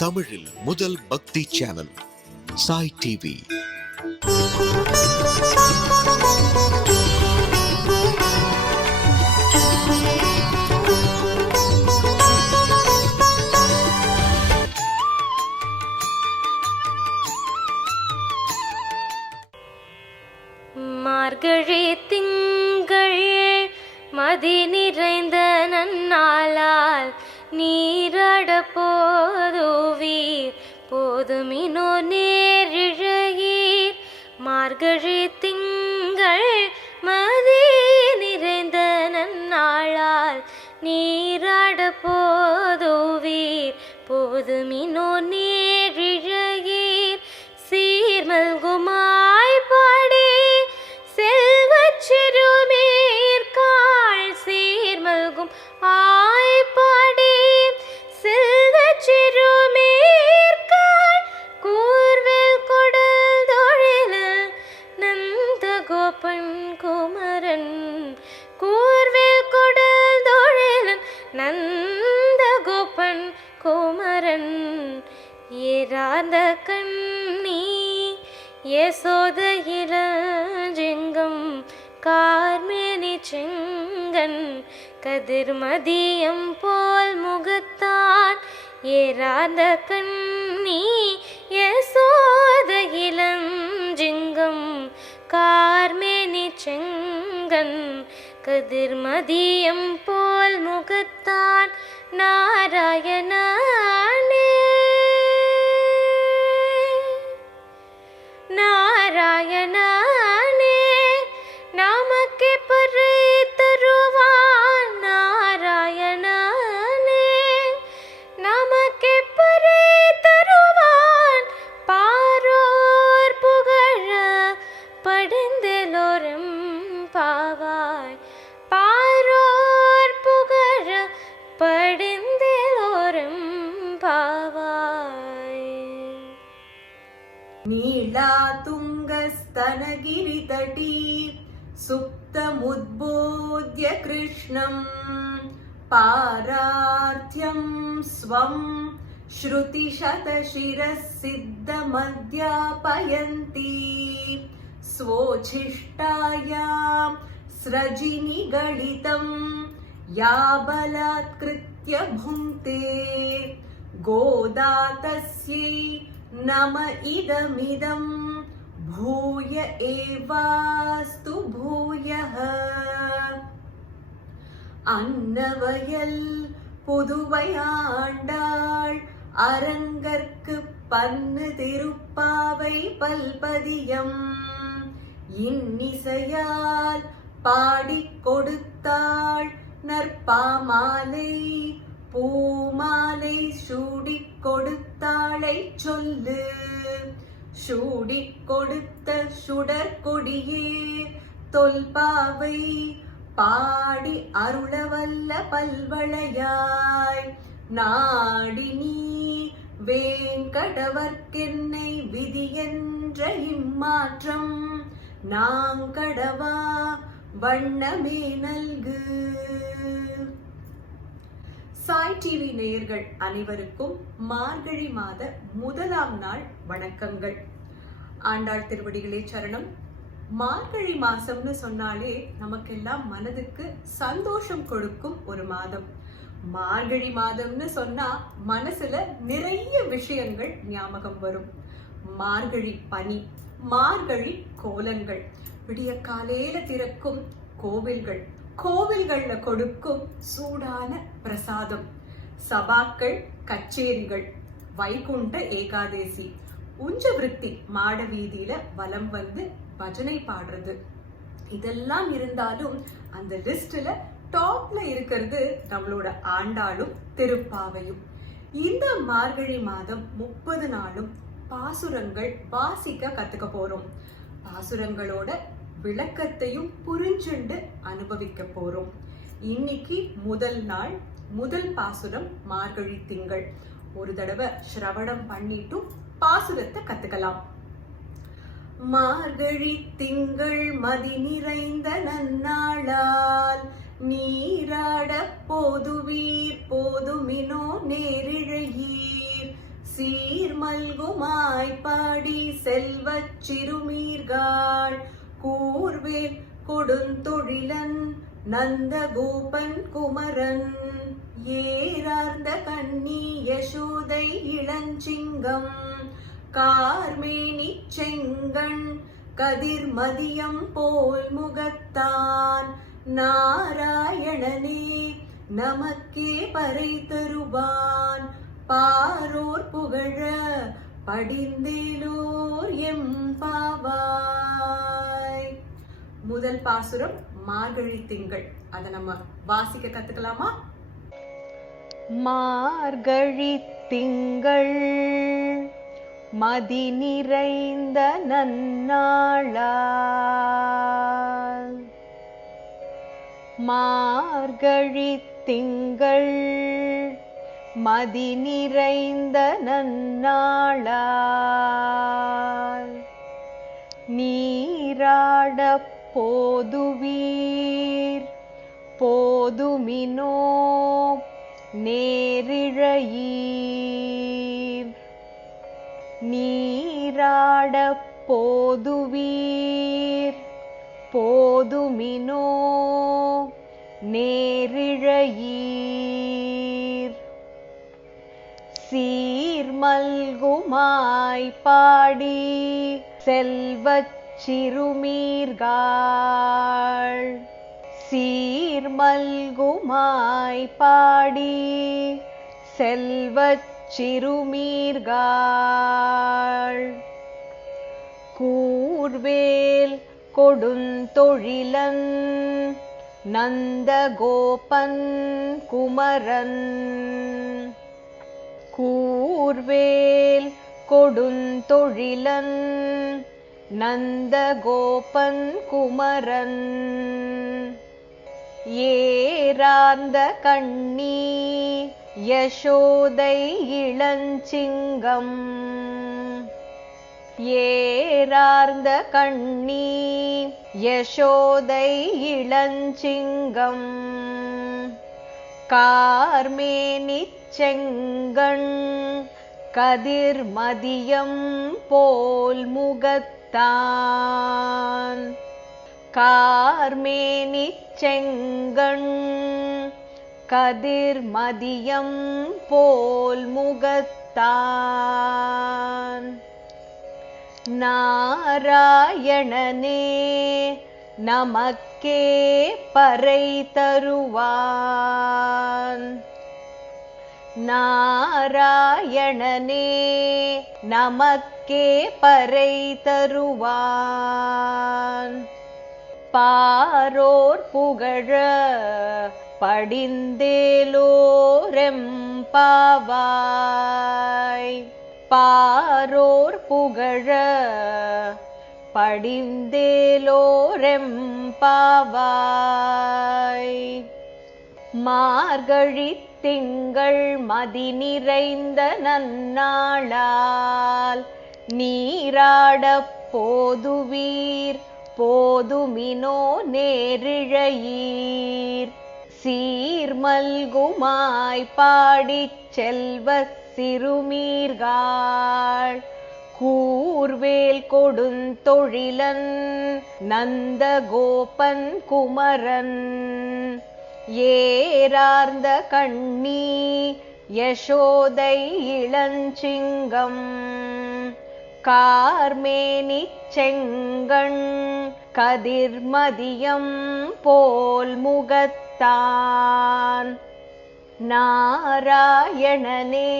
தமிழில் முதல் பக்தி சேனல் சாய் டிவி. மார்கழி திங்கள் மதி நிறைந்த நன்னாளால் நீராட போதுவீர் போதுமினோ நேரிழையீர். மார்கழி திங்கள் மதி நிறைந்த நன்னாளால் நீராட போதுவீர் போதுமினோ நேரிழையீர். சீர்மல்குமாய் பாடி செல்வச் சிறுமீர்காள் சீர்மல்கும் ஆய்பாடி செல்வச் சிறுமீர்காள் கூர்வேல் கொடல் தொழிலில் நந்த கோபன் குமரன் கூர்வேல் கொடல் தொழிலில் நந்த கோபன் குமரன். ஏறாத கண்ணி யசோத இளஞ்சிங்கம் கார்மேனி செங்கன் கதிர்மதியம் போல் முகத்தான். ஏறாத கண்ணி யசோத இளஞ்சிங்கம் கார்மேனி செங்கன் கதிர்மதியம் போல் முகத்தான். நாராயணனே நாராயணனே நமக்கு பறை தருவான். நாராயணனே நமக்கு பறை தருவான். பாரோர் புகழ படிந்தெலோரும் பாவாய் பாரோர் புகழ படிந்தெலோரும் பாவாய். नीलातुङ्गस्तनगिरितटी सुप्तमुद्बोध्य कृष्णं पारार्थ्यं स्वं श्रुतिशतशिरः सिद्धमध्यापयन्ती स्वोच्छिष्टायां स्रजिनिगलितं या बलात्कृत्य भुङ्क्ते गोदा तस्यै नम इदमिदं भूय एवास्तु भूयः. அன்னவயல் புதுவையாண்டாள் அரங்கற்கு பன்னு திருப்பாவை பல்பதியம் இன்னிசையால் பாடிக் கொடுத்தாள் நற்பாமாலை பூமாலை சூடிக் கொடுத்தாளை சொல்லு. சூடிக் கொடுத்த சுடற்கொடியே தொல்பாவை பாடி அருளவல்ல பல்வளையாய். நாடி நீ வேங்கடவர்க்கென்னை விதி என்ற இம்மாற்றம் நாங்கடவா வண்ணமே நல்கு. சாய் டிவி நேயர்கள் அனைவருக்கும் மார்கழி மாத முதலாம் நாள் வணக்கங்கள். ஆண்டாள் திருவடிகளே சரணம். மார்கழி மாசம்னு சொன்னாலே நமக்கெல்லாம் மனதுக்கு சந்தோஷம் கொடுக்கும் ஒரு மாதம். மார்கழி மாதம்னு சொன்னா மனசுல நிறைய விஷயங்கள் ஞாபகம் வரும். மார்கழி பனி, மார்கழி கோலங்கள், விடிய காலையில திறக்கும் கோவில்கள், கோவில்கள்ல கொடுக்கும் சூடான பிரசாதம், சபாக்கள், கச்சேரிகள், வைகுண்ட ஏகாதேசி, உஞ்சவிருத்தி மாட வீதியில வலம் வந்து பஜனை பாடுறது, இதெல்லாம் இருந்தாலும் அந்த லிஸ்ட்ல டாப்ல இருக்கிறது நம்மளோட ஆண்டாளும் திருப்பாவையும். இந்த மார்கழி மாதம் 30 நாளும் பாசுரங்கள் வாசிக்க கத்துக்க போறோம். பாசுரங்களோட விளக்கத்தையும் புரிஞ்சுண்டு அனுபவிக்க போறோம். இன்னைக்கு முதல் நாள், முதல் பாசுரம் மார்கழி திங்கள். ஒரு தடவை சிரவணம் பண்ணிட்டு பாசுரத்தை கத்துக்கலாம். மார்கழி திங்கள் மதி நிறைந்த நன்னாளால் நீராட போதுவீர் போதுமினோ நேரிழையீர் சீர்மல்குமாய் பாடி செல்வச் சிறுமீர்காள் கூர்வேல் கொடுந்தொழிலன் நந்தகோபன் குமரன் ஏறார்ந்த கண்ணி யசோதை இளஞ்சிங்கம் கார்மேனி செங்கண் கதிர் மதியம் போல் முகத்தான் நாராயணனே நமக்கே பறை தருவான் பாரோர் புகழ படிந்தேலோர் எம்பாவாய். முதல் பாசுரம் மார்கழி திங்கள். அதை நம்ம வாசிக்க கத்துக்கலாமா? மார்கழி திங்கள் மதி நிறைந்த நன்னாளால் மார்கழி திங்கள் மதி நிறைந்த நன்னாளால் நீராடப் போதுவீர் போதுமினோ நேரிழையீர் நீராடப் போதுவீர் போதுமினோ நேரிழையீர் சீர்மல்குமாய் பாடி செல்வச் சிறுமீர்காள் சீர்மல்குமாய் பாடி செல்வச் சிறுமீர்காள் கூர்வேல் கொடுந்தொழிலன் நந்தகோபன் குமரன் கூர்வேல் கொடுந்தொழிலன் நந்தகோபன் குமரன் ஏறார்ந்த கண்ணி யசோதை இளஞ்சிங்கம் ஏறார்ந்த கண்ணி யசோதை இளஞ்சிங்கம் கார்மேனி செங்கண் கதிர் மதியம் போல் முகத்தான் கார்மேனி செங்கண் கதிர் மதியம் போல் முகத்தான் நாராயணனே நமக்கே பறை தருவான் நாராயணனே நமக்கே பறை தருவான் பாரோர் புகழ படிந்தேலோரெம்பாவாய் பாரோர் புகழ படிந்தேலோரெம்பாவாய் மார்கழி திங்கள் மதி நிறைந்த நன்னாளால் நீராடப் போதுவீர் போதுமினோ நேரிழையீர் சீர்மல்குமாய் பாடிச் செல்வச் சிறுமீர்காள் கூர்வேல் கொடுந்தொழிலன் நந்தகோபன் குமரன் ஏறார்ந்த கண்ணி யசோதை இளஞ்சிங்கம் கார்மேனி செங்கண் கதிர் மதியம் போல் முகத்தான் நாராயணனே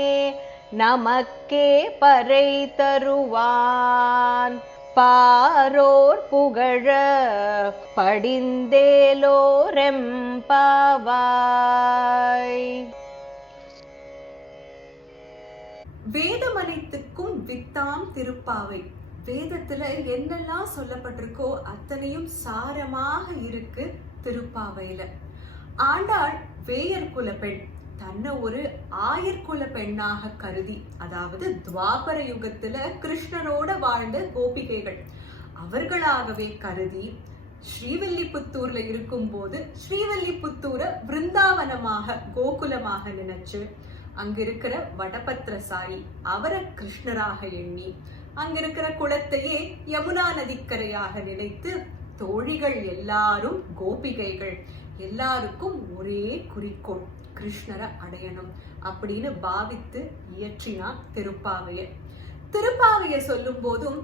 நமக்கே பறை தருவான் பாரோர் புகழ படிந்தேலோரெம்பாவாய். வேதமனைத்துக்கும் வித்தாம் திருப்பாவை. வேதத்துல என்னெல்லாம் சொல்லப்பட்டிருக்கோ அத்தனையும் சாரமாக இருக்கு திருப்பாவையில. ஆண்டாள் வேயர் குல பெண், தன்னை ஒரு ஆயர்குல பெண்ணாக கருதி, அதாவது துவாபர யுகத்துல கிருஷ்ணரோட வாழ்ந்த கோபிகைகள் அவர்களாகவே கருதி ஸ்ரீவில்லிபுத்தூர்ல இருக்கும் போது ஸ்ரீவில்லிபுத்தூரை பிருந்தாவனமாக கோகுலமாக நினைச்சு அங்க இருக்கிற வடபத்திரசாயி அவரை கிருஷ்ணராக எண்ணி அங்க இருக்கிற குளத்தையே யமுனா நதிக்கரையாக நினைத்து தோழிகள் எல்லாரும் கோபிகைகள் எல்லாருக்கும் ஒரே குறிக்கோள் கிருஷ்ணரை அடையணும் அப்படின்னு பாவித்து இயற்றினார் திருப்பாவைய. திருப்பாவைய சொல்லும் போதும்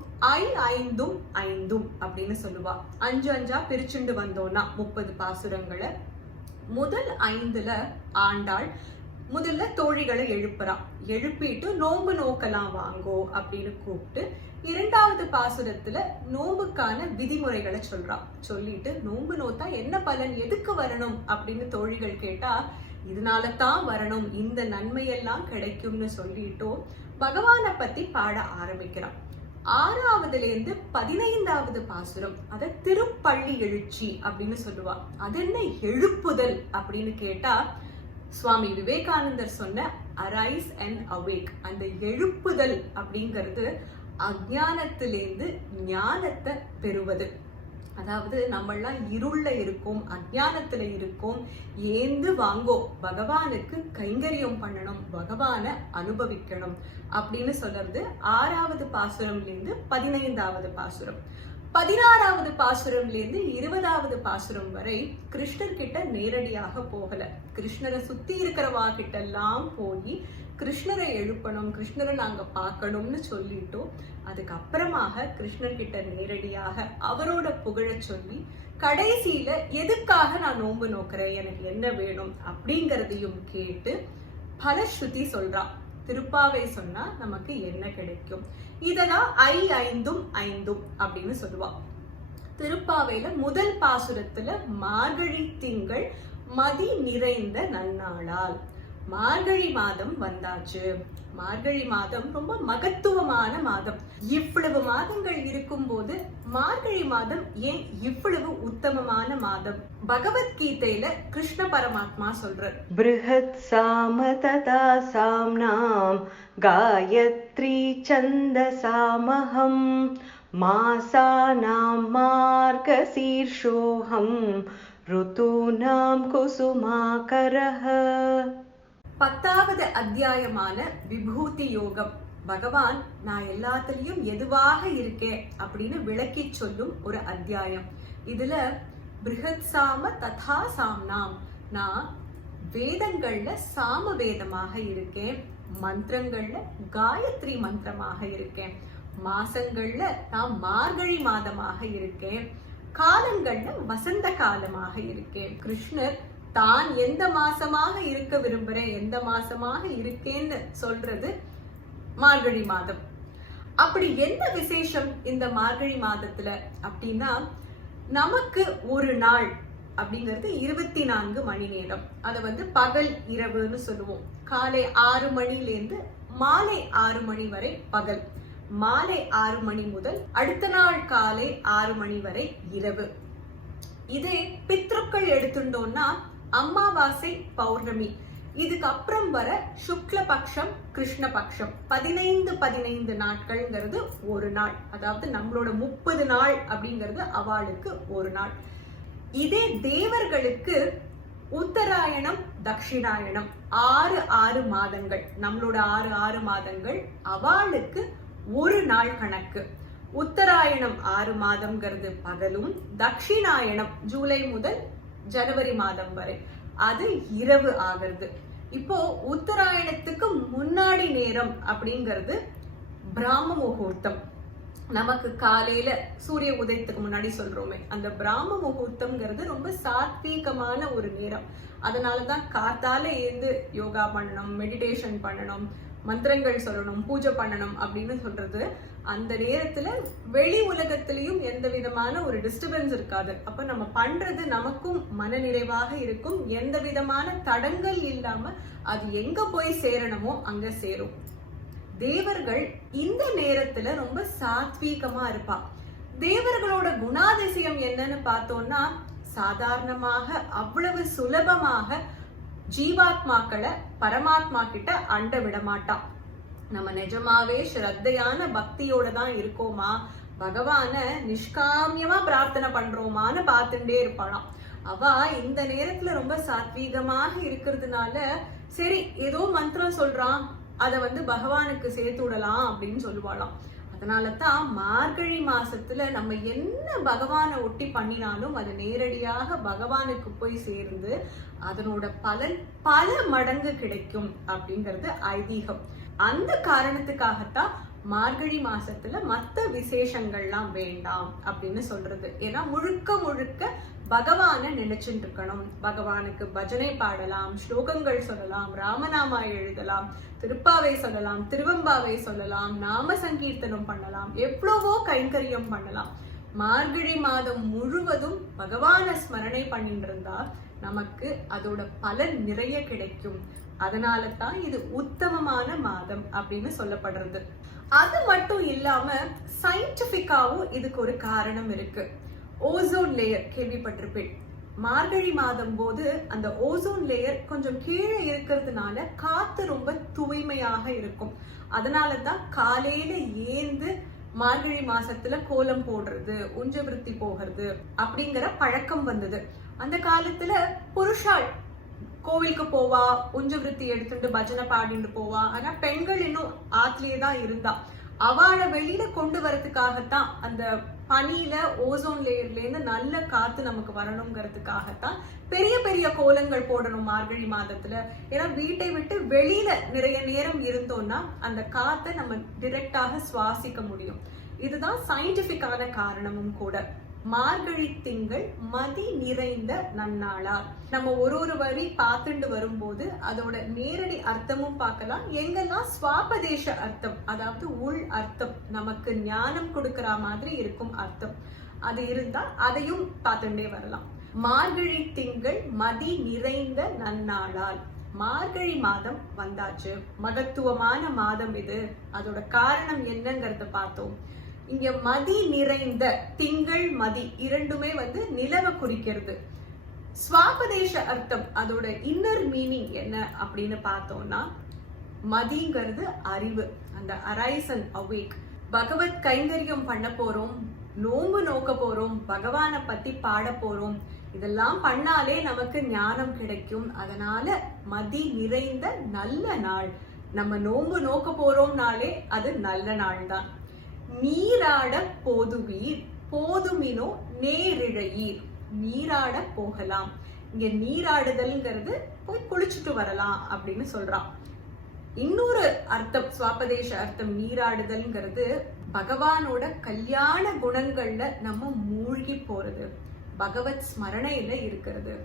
ஐந்தும் ஐந்தும் அப்படின்னு சொல்லுவா. 5 பிரிச்சுண்டு வந்தோம்னா 30 பாசுரங்களை முதல் 5ல ஆண்டாள் முதல்ல தோழிகளை எழுப்பிட்டு நோன்பு நோக்கலாம் வாங்கோ அப்படின்னு கூப்பிட்டு 2வது பாசுரத்துல நோம்புக்கான விதிமுறைகளை சொல்லிட்டு நோன்பு நோத்தா என்ன பலன், எதுக்கு வரணும் அப்படின்னு தோழிகள் கேட்டா இதனால தான் வரணும், இந்த நன்மையெல்லாம் கிடைக்கும்னு சொல்லிட்டோ பகவானை பத்தி பாட ஆரம்பிக்கிறான். 6வதுல இருந்து 15வது பாசுரம் அத திருப்பள்ளி எழுச்சி அப்படின்னு சொல்லுவா. அது என்ன எழுப்புதல் அப்படின்னு கேட்டா சுவாமி விவேகானந்தர் சொன்ன அரைஸ் அண்ட் அவேக், அந்த எழுப்புதல் அப்படிங்கிறது அஞ்ஞானத்திலிருந்து ஞானத்தை பெறுவது. அதாவது நம்மெல்லாம் இருள்ல இருக்கோம், அஞ்ஞானத்துல இருக்கோம், ஏந்து வாங்கோ பகவானுக்கு கைங்கரியம் பண்ணணும், பகவானை அனுபவிக்கணும் அப்படின்னு சொல்றது 6வது பாசுரம்ல இருந்து 15வது பாசுரம். 16வது பாசுரம்ல இருந்து 20வது பாசுரம் வரை கிருஷ்ணர் கிட்ட நேரடியாக போகல, கிருஷ்ணரை சுத்தி இருக்கிறவா கிட்ட எல்லாம் போய் கிருஷ்ணரை எழுப்பணும், கிருஷ்ணரை நாங்க பார்க்கணும்னு சொல்லிட்டோம். அதுக்கப்புறமாக கிருஷ்ணர் கிட்ட நேரடியாக அவரோட புகழ சொல்லி கடைசியில எதுக்காக நான் நோன்பு நோக்கிறேன், எனக்கு என்ன வேணும் அப்படிங்கறதையும் கேட்டு பலஸ்ருதி சொல்றா. திருப்பாவை சொன்னா நமக்கு என்ன கிடைக்கும், இதெல்லாம் ஐந்தும் ஐந்தும் அப்படின்னு சொல்லுவா. திருப்பாவையில முதல் பாசுரத்துல மார்கழி திங்கள் மதி நிறைந்த நன்னாளால், மார்கழி மாதம் வந்தாச்சு. மார்கழி மாதம் ரொம்ப மகத்துவமான மாதம். இவ்வளவு மாதங்கள் இருக்கும் போது மார்கழி மாதம் ஏன் இவ்வளவு உத்தமமான மாதம்? பகவத்கீதையில கிருஷ்ண பரமாத்மா சொல்றார், பிருஹத் சாம ததா சாம்னாம் காயத்ரி சந்தசாமஹம் மாசானாம் மார்கசீர்ஷோஹம் ருதூனாம் குசுமாகரஹ. 10வது அத்தியாயமான விபூதி யோகம். பகவான் நான் எல்லாத்துலயும் எதுவாக இருக்கேன் அப்படின்னு விளக்கி சொல்லும் ஒரு அத்தியாயம். இதுல பிருஹத் சாம ததா சாம்னாம், நான் வேதங்கள்ல சாம வேதமாக இருக்கேன், மந்திரங்கள்ல காயத்ரி மந்திரமாக இருக்கேன், மாசங்கள்ல நான் மார்கழி மாதமாக இருக்கேன், காலங்கள்ல வசந்த காலமாக இருக்கேன். கிருஷ்ணர் தான் எந்த மாசமாக இருக்க விரும்புறேன், எந்த மாசமாக இருக்கேன்னு சொல்றது மார்கழி மாதம். அப்படி என்ன விசேஷம் இந்த மார்கழி மாதத்துல அப்படின்னா, நமக்கு ஒரு நாள் அப்படிங்கிறது 24 மணி நேரம். அதை பகல் இரவுன்னு சொல்லுவோம். காலை 6 மணிலேருந்து மாலை 6 மணி வரை பகல், மாலை 6 மணி முதல் அடுத்த நாள் காலை 6 மணி வரை இரவு. இதே பித்ருக்கள் எடுத்துட்டோம்னா அமாவாசை பௌர்ணமி, இதுக்கு அப்புறம் வர சுக்லபக்ஷம் கிருஷ்ணபக்ஷம் 15 நாட்கள்ங்கிறது ஒரு நாள். அதாவது நம்மளோட 30 நாள் அப்படிங்கிறது அவளுக்கு ஒரு நாள். இதே தேவர்களுக்கு உத்தராயணம் தட்சிணாயணம் 6 மாதங்கள், நம்மளோட 6 மாதங்கள் அவளுக்கு ஒரு நாள் கணக்கு. உத்தராயணம் 6 மாதம்ங்கிறது பகலும், தட்சிணாயணம் ஜூலை முதல் ஜனவரி மாதம் வரை அது இரவு ஆகிறது. இப்போ உத்தராயணத்துக்கு முன்னாடி நேரம் அப்படிங்கிறது பிராம முகூர்த்தம். நமக்கு காலையில சூரிய உதயத்துக்கு முன்னாடி சொல்றோமே, அந்த பிராம முகூர்த்தம்ங்கிறது ரொம்ப சாத்வீகமான ஒரு நேரம். அதனாலதான் காத்தால எழுந்து யோகா பண்ணணும், மெடிடேஷன் பண்ணணும், மந்திரங்கள் சொல்லணும், பூஜை பண்ணணும் அப்படின்னு சொல்றது. அந்த நேரத்துல வெளி உலகத்திலையும் எந்த விதமான ஒரு டிஸ்டர்பன்ஸ் இருக்காது. அப்ப நம்ம பண்றது நமக்கும் மன நிறைவாக இருக்கும், எந்த விதமான தடங்கள் இல்லாம அது எங்க போய் சேரணுமோ அங்க சேரும். தேவர்கள் இந்த நேரத்துல ரொம்ப சாத்வீகமா இருப்பா. தேவர்களோட குணாதிசயம் என்னன்னு பார்த்தோம்னா, சாதாரணமாக அவ்வளவு சுலபமாக ஜீவாத்மாக்களை பரமாத்மா கிட்ட அண்ட விட மாட்டான். நம்ம நிஜமாவே ஸ்ரத்தையான பக்தியோட தான் இருக்கோமா, பகவான நிஷ்காமியமா பிரார்த்தனை பண்றோமான்னு பார்த்துட்டே இருப்பாளாம். அவ இந்த நேரத்துல ரொம்ப சாத்வீகமாக இருக்கிறதுனால சரி ஏதோ மந்திரம் சொல்றான் அத பகவானுக்கு சேர்த்து விடலாம் அப்படின்னு சொல்லுவாளாம். அதனாலதான் மார்கழி மாசத்துல நம்ம என்ன பகவானை ஒட்டி பண்ணினாலும் அது நேரடியாக பகவானுக்கு போய் சேர்ந்து அதனோட பலன் பல மடங்கு கிடைக்கும் அப்படிங்கிறது ஐதீகம். அந்த காரணத்துக்காகத்தான் மார்கழி மாசத்துல மத்த விசேஷங்கள்லாம் வேண்டாம் அப்படின்னு சொல்றது. ஏன்னா முழுக்க முழுக்க பகவானை நினைச்சுட்டு இருக்கணும். பகவானுக்கு பஜனை பாடலாம், ஸ்லோகங்கள் சொல்லலாம், ராமநாமா எழுதலாம், திருப்பாவை சொல்லலாம், திருவம்பாவை சொல்லலாம், நாம சங்கீர்த்தனம் பண்ணலாம், எவ்வளவோ கைங்கரியம் பண்ணலாம். மார்கழி மாதம் முழுவதும் பகவான ஸ்மரணை பண்ணிட்டு இருந்தா நமக்கு அதோட பலன் நிறைய கிடைக்கும். அதனால தான் இது உத்தமமான மாதம் அப்படின்னு சொல்லப்படுறது. அது மட்டும் இல்லாம சயின்டிபிக்காவும் இதுக்கு ஒரு காரணம் இருக்கு. Ozone layer கேள்விப்பட்டிருப்பேன். மார்கழி மாதம் போது அந்த ஓசோன் லேயர் கொஞ்சம் கீழே இருக்கிறதுனால காத்து ரொம்ப தூய்மையாக இருக்கும். அதனாலதான் காலையில ஏந்து மார்கழி மாசத்துல கோலம் போடுறது, உஞ்சவிருத்தி போகிறது அப்படிங்கிற பழக்கம் வந்தது. அந்த காலத்துல புருஷாள் கோவிலுக்கு போவா, உஞ்சவிருத்தி எடுத்துட்டு பஜனை பாடிட்டு போவா. ஆனா பெண்கள் இன்னும் ஆத்திலேயே தான் இருந்தா. அவளை வெளியில கொண்டு வரதுக்காகத்தான் அந்த பனியில ஓசோன் லேயர்ல இருந்து நல்ல காத்து நமக்கு வரணுங்கிறதுக்காகத்தான் பெரிய பெரிய கோலங்கள் போடணும் மார்கழி மாதத்துல. ஏன்னா வீட்டை விட்டு வெளியில நிறைய நேரம் இருந்தோம்னா அந்த காத்தை நம்ம டிரெக்டாக சுவாசிக்க முடியும். இதுதான் சயின்டிபிக்கான காரணமும் கூட. மார்கழி திங்கள் மதி நிறைந்த நன்னாளார். நம்ம ஒரு வரி பார்த்துட்டு வரும்போது அதோட நேரடி அர்த்தமும் பார்க்கலாம். எங்கெல்லாம் ஸ்வாபதேச அர்த்தம், அதாவது உள் அர்த்தம், நமக்கு ஞானம் கொடுக்கிற மாதிரி இருக்கும் அர்த்தம், அது இருந்தா அதையும் பார்த்துட்டே வரலாம். மார்கழி திங்கள் மதி நிறைந்த நன்னாளால். மார்கழி மாதம் வந்தாச்சு, மகத்துவமான மாதம் இது. அதோட காரணம் என்னங்கறத பார்த்தோம். இங்க மதி நிறைந்த, திங்கள் மதி இரண்டுமே நிலவை குறிக்கிறது. ஸ்வாபதேச அர்த்தம், அதோட இன்னர் மீனிங் என்ன அப்படின்னு பார்த்தோம்னா, மதிங்கிறது அறிவு, அந்த அரைசன் அவேக். பகவத் கைங்கரியம் பண்ண போறோம், நோம்பு நோக்க போறோம், பகவானை பத்தி பாட போறோம். இதெல்லாம் பண்ணாலே நமக்கு ஞானம் கிடைக்கும். அதனால மதி நிறைந்த நல்ல நாள். நம்ம நோம்பு நோக்க போறோம்னாலே அது நல்ல நாள் தான். நீராட போதுவீர், போதுமினோ நேரிழையீர். நீராட போகலாம். இங்க நீராடுதல்ங்கிறது போய் குளிச்சுட்டு வரலாம் அப்படின்னு சொல்றான். இன்னொரு அர்த்தம், ஸ்வாபதேச அர்த்தம் நீராடுதல்ங்கிறது பகவானோட கல்யாண குணங்கள்ல நம்ம மூழ்கி போறது, பகவத் ஸ்மரணையில இருக்கிறது.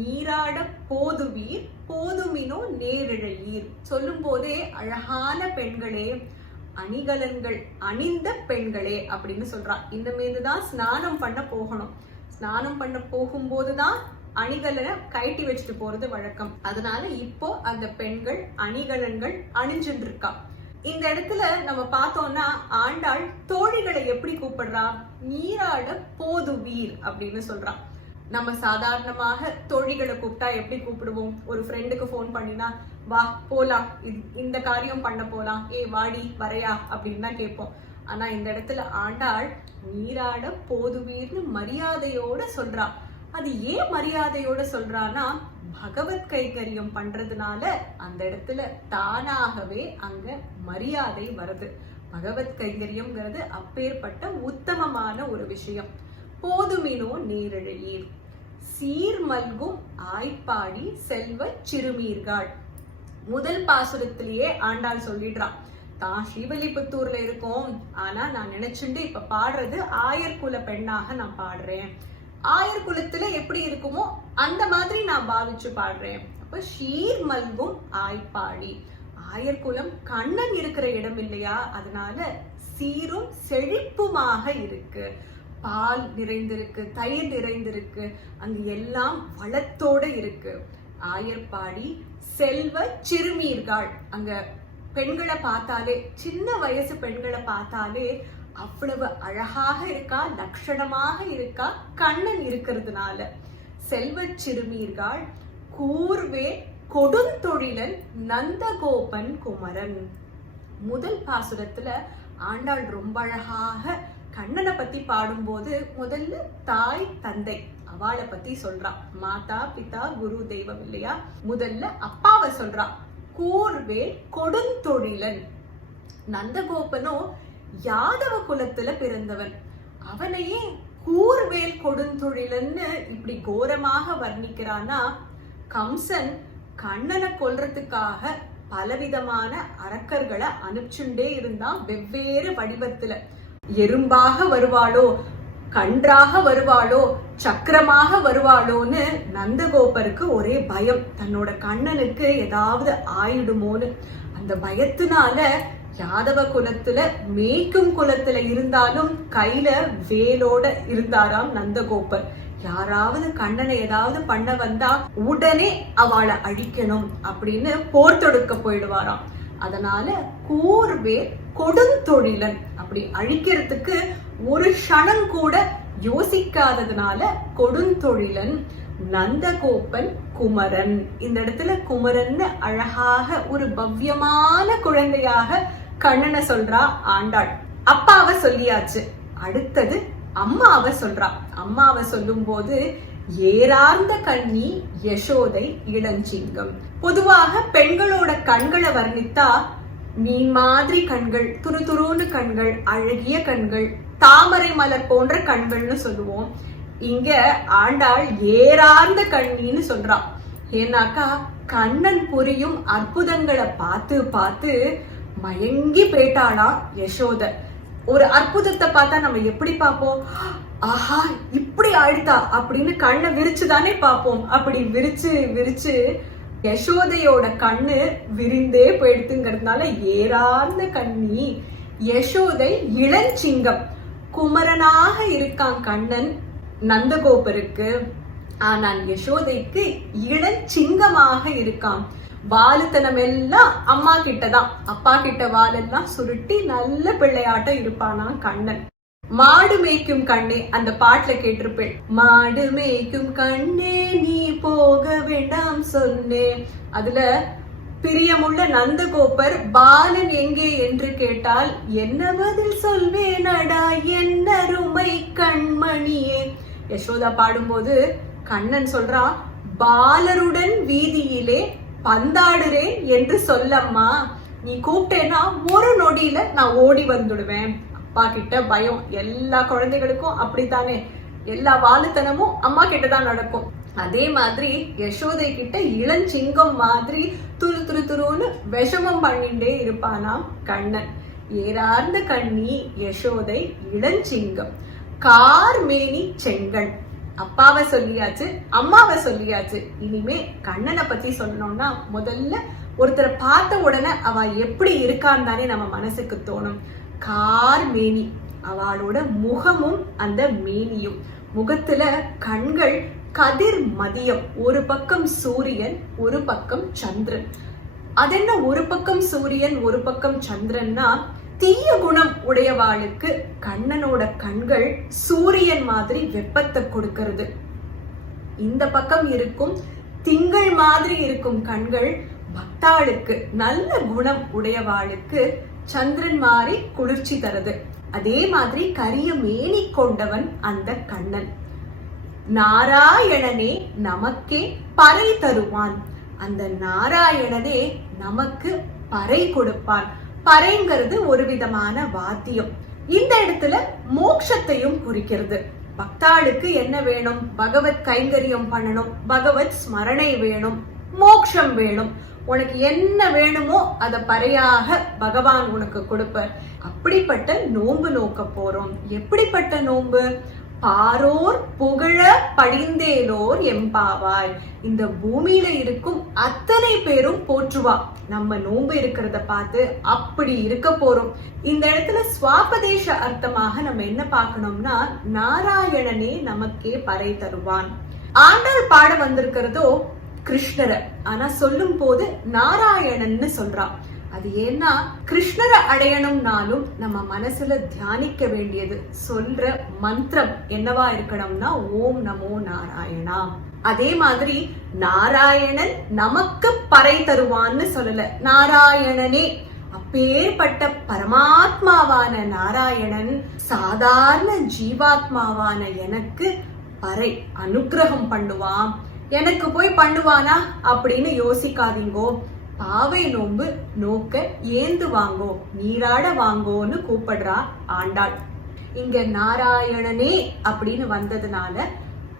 நீராட போதுவீர், போதுமினோ நேரிழையீர். சொல்லும் போதே அழகான பெண்களே, அணிகலன்கள் அணிந்த பெண்களே அப்படின்னு சொல்றா. இனிமேதான் ஸ்நானம் பண்ண போகணும். ஸ்நானம் பண்ண போகும்போதுதான் அணிகலனை கட்டி வச்சுட்டு போறது வழக்கம். அதனால இப்போ அந்த பெண்கள் அணிகலன்கள் அணிஞ்சுட்டு இருக்கா. இந்த இடத்துல நம்ம பார்த்தோம்னா ஆண்டாள் தோழிகளை எப்படி கூப்பிடுறா, நீராட போதுவீர் அப்படின்னு சொல்றா. நம்ம சாதாரணமாக தோழிகளை கூப்பிட்டா எப்படி கூப்பிடுவோம்? ஒரு ஃப்ரெண்டுக்கு போன் பண்ணினா வா போலாம், இந்த காரியம் பண்ண போலாம், ஏ வாடி வரையா அப்படின்னு தான் கேட்போம். ஆனா இந்த இடத்துல ஆண்டாள் நீராட போதுவீர்னு மரியாதையோட சொல்றா. அது ஏன் மரியாதையோட சொல்றான்னா, பகவத் கைங்கரியம் பண்றதுனால அந்த இடத்துல தானாகவே அங்க மரியாதை வருது. பகவத் கைங்கரியம்ங்கிறது அப்பேற்பட்ட உத்தமமான ஒரு விஷயம். போதுமினோ நேரிழையீர், சீர் மல்கும் ஆய்ப்பாடி செல்வ சிறுமீர்கள். முதல் பாசுரத்திலேயே ஆண்டாள் சொல்லிடுறான், தான் ஸ்ரீவில்லிபுத்தூர்ல இருக்கோம், ஆனா நான் நினைச்சுட்டு இப்ப பாடுறது ஆயர் குல பெண்ணாக நான் பாடுறேன். ஆயர் குலத்துல எப்படி இருக்குமோ அந்த மாதிரி நான் பாவிச்சு பாடுறேன். அப்ப ஷீர் மல்கும் ஆய்ப்பாடி, ஆயர் குலம் கண்ணன் இருக்கிற இடம் இல்லையா, அதனால சீரும் செழிப்புமாக இருக்கு. பால் நிறைந்திருக்கு, தயிர் நிறைந்திருக்கு, அங்கு எல்லாம் வளத்தோட இருக்கு. ஆயர்பாடி செல்வ சிறுமீர்கள், அங்க பெண்களை பார்த்தாலே, சின்ன வயசு பெண்களை பார்த்தாலே அவ்வளவு அழகாக இருக்கா, லட்சணமாக இருக்கா, கண்ணன் இருக்கிறதுனால. செல்வ சிறுமீர்கள் கூர்வே கொடுந்தொழிலன் நந்தகோபன் குமரன். முதல் பாசுரத்துல ஆண்டாள் ரொம்ப அழகாக கண்ணனை பத்தி பாடும்போது முதல்ல தாய் தந்தை அவளை பத்தி சொல்றா. மாதா பிதா குரு தெய்வம் இல்லையா? முதல்ல அப்பாவை சொல்றா. கூர்வேல் கொடுந்தொழிலன். நந்தகோபனோ யாதவ குலத்துல பிறந்தவன். அவனையே கூர்வேல் கொடுந்தொழிலன்னு இப்படி கோரமாக வர்ணிக்கிறானா, கம்சன் கண்ணனை கொல்றதுக்காக பலவிதமான அரக்கர்களை அனுப்பிச்சுண்டே இருந்தான். வெவ்வேறு வடிவத்துல எறும்பாக வருவாளோ, கன்றாக வருவாளோ, சக்கரமாக வருவாளோன்னு நந்தகோபருக்கு ஒரே பயம். தன்னோட கண்ணனுக்கு ஏதாவது ஆயிடுமோன்னு. அந்த பயத்தினால யாதவ குலத்துல மேய்க்கும் குலத்துல இருந்தாலும் கையில வேலோட இருந்தாராம் நந்தகோபர். யாராவது கண்ணனை ஏதாவது பண்ண வந்தா உடனே அவளை அழிக்கணும் அப்படின்னு போர் தொடுக்க போயிடுவாராம். அதனால கூர்வேல் கொடுந்தொழிலன். அப்படி அழிக்கிறதுக்கு ஒரு க்ஷணம் கூட யோசிக்காததுனால கொடுந்தொழிலன் நந்தகோபன் குமரன். இந்த இடத்துல குமரன் அழகாக ஒரு பவ்யமான குழந்தையாக கண்ணனை சொல்றா ஆண்டாள். அப்பாவை சொல்லியாச்சு, அடுத்தது அம்மாவை சொல்றா. அம்மாவை சொல்லும் போது ஏறார்ந்த கண்ணி யசோதை இளஞ்சிங்கம். பொதுவாக பெண்களோட கண்களை வர்ணித்தா மீன் மாதிரி கண்கள், துரு துருன்னு கண்கள், அழகிய கண்கள், தாமரை மலர் போன்ற கண்கள்னு சொல்லுவோம். இங்க ஆண்டாள் ஏறார்ந்த கண்ணின்னு சொல்றா. ஏன்னாக்கா கண்ணன் புரியும் அற்புதங்களை பார்த்து பார்த்து மயங்கி போயிட்டாளா யசோத. ஒரு அற்புதத்தை பார்த்தா நம்ம எப்படி பார்ப்போம்? ஆஹா இப்படி ஆயிடுதா அப்படின்னு கண்ணை விரிச்சுதானே பார்ப்போம். அப்படி விரிச்சு விரிச்சு யசோதையோட கண்ணு விரிந்தே போயிடுதுங்கிறதுனால ஏறார்ந்த கண்ணி யசோதை இளஞ்சிங்கம். குமரனாக இருக்கான் கண்ணன் நந்தகோபருக்கு, ஆனால் யசோதைக்கு இளஞ்சிங்கமாக இருக்கான். வாலுத்தனம் எல்லாம் அம்மா கிட்டதான், அப்பா கிட்ட வாலெல்லாம் சுருட்டி நல்ல பிள்ளையாட்டம் இருப்பானா கண்ணன். மாடு மேய்க்கும் கண்ணே அந்த பாட்டுல கேட்டிருப்பேன். மாடு மேய்க்கும் கண்ணே நீ போக வேண்டாம் சொன்னேன். அதுல பிரியமுள்ள நந்தகோபர் பாலன் எங்கே என்று கேட்டால் என்ன பதில் சொல்வேனடா என்னருமை கண்மணியே. யசோதா பாடும்போது கண்ணன் சொல்றான், பாலருடன் வீதியிலே பந்தாடுறேன் என்று சொல்லம்மா. நீ கூப்பிட்டேன்னா ஒரு நொடியில நான் ஓடி வந்துடுவேன். அப்பா கிட்ட பயம் எல்லா குழந்தைகளுக்கும் அப்படித்தானே. எல்லா வாலுத்தனமும் அம்மா கிட்டதான் நடக்கும். அதே மாதிரி யசோதை கிட்ட இளஞ்சிங்கம் மாதிரி துரு துரு துருன்னு விஷமம் பண்ணிட்டே இருப்பானாம் கண்ணன். ஏறார்ந்த கண்ணி யசோதை இளஞ்சிங்கம். கார்மேனி செங்கண். அப்பாவை சொல்லியாச்சு, அம்மாவை சொல்லியாச்சு. இனிமே கண்ணனை பத்தி சொல்லணும்னா முதல்ல ஒருத்தரை பார்த்த உடனே அவ எப்படி இருக்கான்னு தானே நம்ம மனசுக்கு தோணும். கார்மேனி. அவளோட முகமும் அந்த மேனியும். முகத்துல கண்கள் கதிர் மதியம். ஒரு பக்கம் சூரியன், ஒரு பக்கம் சந்திரன். அதென்ன ஒரு பக்கம் சூரியன் ஒரு பக்கம் சந்திரன்னா, தீய குணம் உடையவாளுக்கு கண்ணனோட கண்கள் சூரியன் மாதிரி வெப்பத்தை கொடுக்கிறது. இந்த பக்கம் இருக்கும் திங்கள் மாதிரி இருக்கும் கண்கள் பக்தாளுக்கு, நல்ல குணம் உடையவாளுக்கு சந்திரன் மாதிரி குளிர்ச்சி தருது. அதே மாதிரி கரிய மேனி கொண்டவன் அந்த கண்ணன். நாராயணனே நமக்கே பறை தருவான். அந்த நாராயணனே நமக்கு பறை கொடுப்பான். பறைங்கிறது ஒரு விதமான வாத்தியம். இந்த இடத்துல மோட்சத்தையும் குறிக்கிறது. பக்தாளுக்கு என்ன வேணும்? பகவத் கைங்கரியம் பண்ணணும், பகவத் ஸ்மரணை வேணும், மோட்சம் வேணும். உனக்கு என்ன வேணுமோ அத பறையாக பகவான் உனக்கு கொடுப்பார். அப்படிப்பட்ட நோன்பு நோக்க போறோம். எப்படிப்பட்ட நோன்பு? பாரோர் புகழ படிந்தேலோர் எம்பாவாய். இந்த பூமியில இருக்கும் அத்தனை பேரும் போற்றுவா. நம்ம நோன்பு இருக்கிறத பார்த்து அப்படி இருக்க போறோம். இந்த இடத்துல ஸ்வாபதேச அர்த்தமாக நம்ம என்ன பார்க்கணும்னா, நாராயணனே நமக்கே பறை தருவான். ஆண்டாள் பாட வந்திருக்கிறதோ கிருஷ்ணரை, ஆனா சொல்லும் போது நாராயணன்னு சொல்றான். அது ஏன்னா கிருஷ்ணரை அடையணும்னாலும் நம்ம மனசுல தியானிக்க வேண்டியது, சொல்ற மந்திரம் என்னவா இருக்கணும்னா ஓம் நமோ நாராயணா. அதே மாதிரி நாராயணன் நமக்கு பறை தருவான்னு சொல்லல, நாராயணனே. அப்பேற்பட்ட பரமாத்மாவான நாராயணன் சாதாரண ஜீவாத்மாவான எனக்கு பறை அனுக்கிரகம் பண்ணுவான். எனக்கு போய் பண்ணுவானா அப்படின்னு யோசிக்காதீங்கோ. பாவை நோன்பு நோக்க ஏந்து வாங்கோ, நீராட வாங்கோன்னு கூப்பிடுறா ஆண்டாள். இங்க நாராயணனே அப்படின்னு வந்ததுனால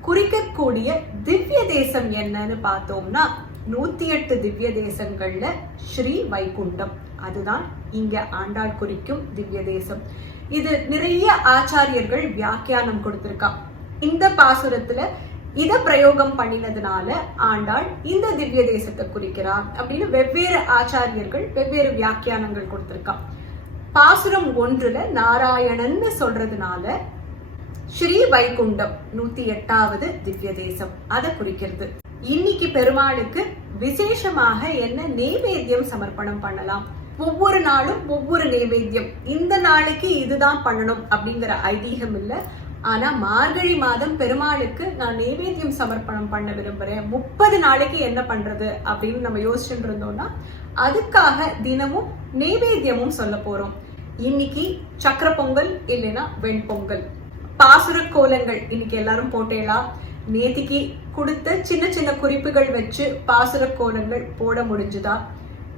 குறிக்கக்கூடிய திவ்ய தேசம் என்னன்னு பார்த்தோம்னா 108 திவ்ய தேசங்கள்ல ஸ்ரீ வைகுண்டம், அதுதான் இங்க ஆண்டாள் குறிக்கும் திவ்ய தேசம். இது நிறைய ஆச்சாரியர்கள் வியாக்கியானம் கொடுத்திருக்கா. இந்த பாசுரத்துல இத பிரயோகம் பண்ணினதுனால ஆண்டாள் இந்த திவ்ய தேசத்தை குறிக்கிறார் அப்படின்னு வெவ்வேறு ஆச்சாரியர்கள் வெவ்வேறு வியாக்கியானங்கள் கொடுத்திருக்கா. பாசுரம் 1ல நாராயணன்னு சொல்றதுனால ஸ்ரீ வைகுண்டம் 108வது திவ்ய தேசம் அதை குறிக்கிறது. இன்னைக்கு பெருமாளுக்கு விசேஷமாக என்ன நைவேத்தியம் சமர்ப்பணம் பண்ணலாம்? ஒவ்வொரு நாளும் ஒவ்வொரு நைவேத்தியம், இந்த நாளைக்கு இதுதான் பண்ணணும் அப்படிங்கிற ஐதீகம் இல்ல. ஆனா மார்கழி மாதம் பெருமாளுக்கு நான் நைவேத்தியம் சமர்ப்பணம் பண்ண விரும்புறேன், 30 நாளைக்கு என்ன பண்றது அப்படின்னு நம்ம யோசிச்சுட்டு இருந்தோம்னா அதுக்காக தினமும் நைவேத்தியமும் சொல்ல போறோம். இன்னைக்கு சக்கர பொங்கல் இல்லைன்னா வெண்பொங்கல். பாசுர கோலங்கள் இன்னைக்கு எல்லாரும் போட்டேலாம். நேத்திக்கு கொடுத்த சின்ன சின்ன குறிப்புகள் வச்சு பாசுர கோலங்கள் போட முடிஞ்சுதா?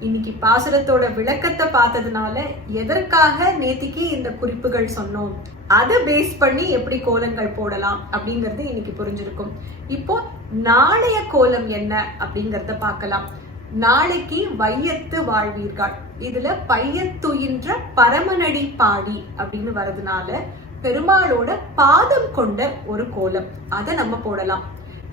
இன்னைக்கு பாசுரத்தோட விளக்கத்தை பார்த்ததுனால எதற்காக நேத்திக்கு இந்த குறிப்புகள் சொன்னோம், அதை பேஸ் பண்ணி எப்படி கோலங்கள் போடலாம் அப்படிங்கறது இன்னைக்கு புரிஞ்சிருக்கும். இப்போ நாளைய கோலம் என்ன அப்படிங்கறத பார்க்கலாம். நாளைக்கு வையத்து வாழ்வீர்கள், இதுல பையத்துயின்ற பரமனடி பாடி அப்படின்னு வரதுனால பெருமாளோட பாதம் கொண்ட ஒரு கோலம், அதை நம்ம போடலாம்.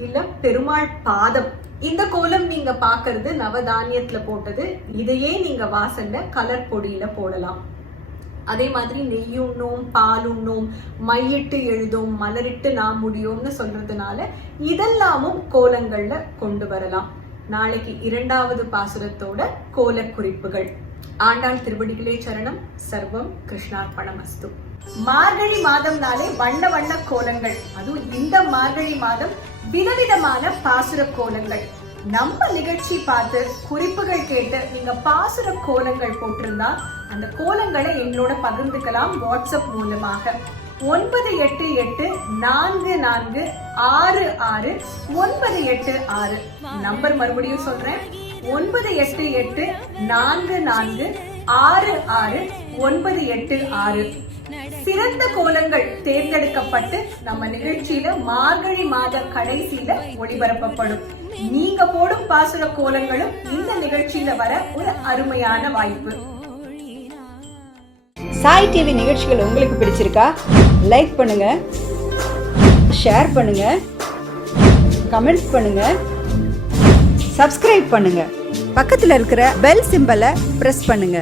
இல்ல பெருமாள் பாதம், இந்த கோலம் நீங்க பாக்குறது நவதானியத்துல போட்டது, இதையே நீங்க வாசல்ல கலர் பொடியில போடலாம். அதே மாதிரி நெய்யுண்ணோம், பாலுண்ணோம், மையிட்டு எழுதோம், மலரிட்டு நாம் முடியோம்னு சொல்றதுனால இதெல்லாமும் கோலங்கள்ல கொண்டு வரலாம். நாளைக்கு 2வது பாசுரத்தோட கோல குறிப்புகள். ஆண்டாள் திருவடிகளே சரணம். சர்வம் கிருஷ்ணார்ப்பணமஸ்து. மார்கழி மாதம்னாலே வண்ண வண்ண கோலங்கள், அதுவும் இந்த மார்கழி மாதம் விதவிதமான பாசுர கோலங்கள். நம்ம நிகழ்ச்சி பார்த்து குறிப்புகள் கேட்டு நீங்க பாசுர கோலங்கள் போட்டிருந்தா அந்த கோலங்களை எங்களோட பகிர்ந்துக்கலாம் வாட்ஸ்அப் மூலமாக. 9884466986 நம்பர் மறுபடியும் சொல்றேன், 9884466986. சிறந்த கோலங்கள் தேர்ந்தெடுக்கப்பட்டு நம்ம நிகழ்ச்சியில மார்கழி மாத கடைசியில ஒளிபரப்பப்படும். நீங்க போடும் பாசுர கோலங்களும் இந்த நிகழ்ச்சியில வர ஒரு அருமையான வாய்ப்பு. சாய் டிவி நிகழ்ச்சிகள் உங்களுக்கு பிடிச்சிருக்கா? லைக் பண்ணுங்க, ஷேர் பண்ணுங்க, கமெண்ட்ஸ் பண்ணுங்க, சப்ஸ்கிரைப் பண்ணுங்க, பக்கத்துல இருக்கிற பெல் சிம்பலை பிரஸ் பண்ணுங்க.